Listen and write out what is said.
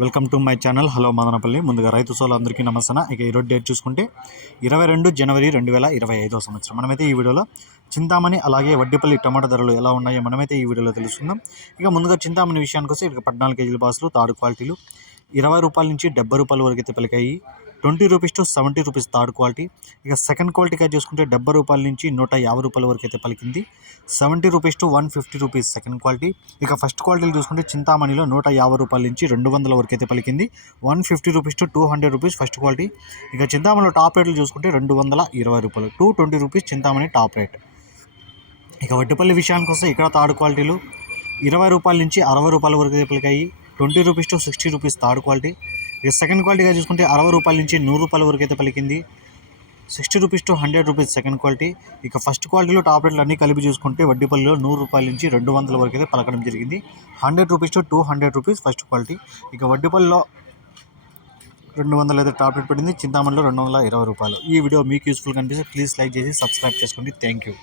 Welcome to my channel. Hello Madanapalle. ముందుగా రైతు సోళ్ళందరికీ నమస్తే ఇక ఈరోజు డేట్ చూసుకుంటే ఇరవై రెండు జనవరి రెండు వేల ఇరవై ఐదో సంవత్సరం. మనమైతే ఈ వీడియోలో చింతామణి అలాగే వడ్డీపల్లి టమాటా ధరలు ఎలా ఉన్నాయో మనమైతే ఈ వీడియోలో తెలుసుకుందాం. ఇక ముందుగా చింతామణి విషయానికి వస్తే ఇక పద్నాలుగు కేజీల బాసులు తాడు క్వాలిటీలు. ఇరవై రూపాయల నుంచి డెబ్బై రూపాయల వరకు అయితే పలికాయి. Twenty rupees to seventy rupees third quality. ఇక సెకండ్ క్వాలిటీగా చూసుకుంటే డెబ్బై రూపాయల నుంచి నూట యాభై రూపాయల వరకు అయితే పలికింది. Seventy rupees to one fifty rupees second quality. ఇక ఫస్ట్ క్వాలిటీలు చూసుకుంటే చింతామణిలో నూట యాభై రూపాయల నుంచి రెండు వందల వరకు అయితే పలికింది. One fifty rupees to two hundred rupees first quality. ఇక చింతామణిలో టాప్ రేట్లు చూసుకుంటే రెండు వందల ఇరవై రూపాయలు. Two twenty rupees Chintamani top rate. ఇక వడ్డిపల్లి విషయానికి వస్తే ఇక్కడ థర్డ్ క్వాలిటీలు. ఇరవై రూపాయల నుంచి అరవై రూపాయల వరకు అయితే పలికాయి. Twenty rupees to sixty rupees third quality. ఇక సెకండ్ క్వాలిటీగా చూసుకుంటే అరవై రూపాయల నుంచి నూరు రూపాయల వరకు అయితే పలికింది. Sixty rupees to hundred rupees second quality ఇక ఫస్ట్ క్వాలిటీలో టాప్ రేట్లు అన్నీ కలిపి చూసుకుంటే వడ్డీపల్లిలో నూరు రూపాయల నుంచి రెండు వందల వరకు అయితే పలకడం జరిగింది. Hundred rupees to two hundred rupees first quality ఇక వడ్డీపల్లిలో రెండు వందలు అయితే టాప్ రేట్ పడింది. చింతామణిలో రెండు వందల ఇరవై రూపాయలు. ఈ వీడియో మీకు యూస్ఫుల్ కనిపిస్తే ప్లీజ్ లైక్ చేసి సబ్స్క్రైబ్ చేసుకోండి. Thank you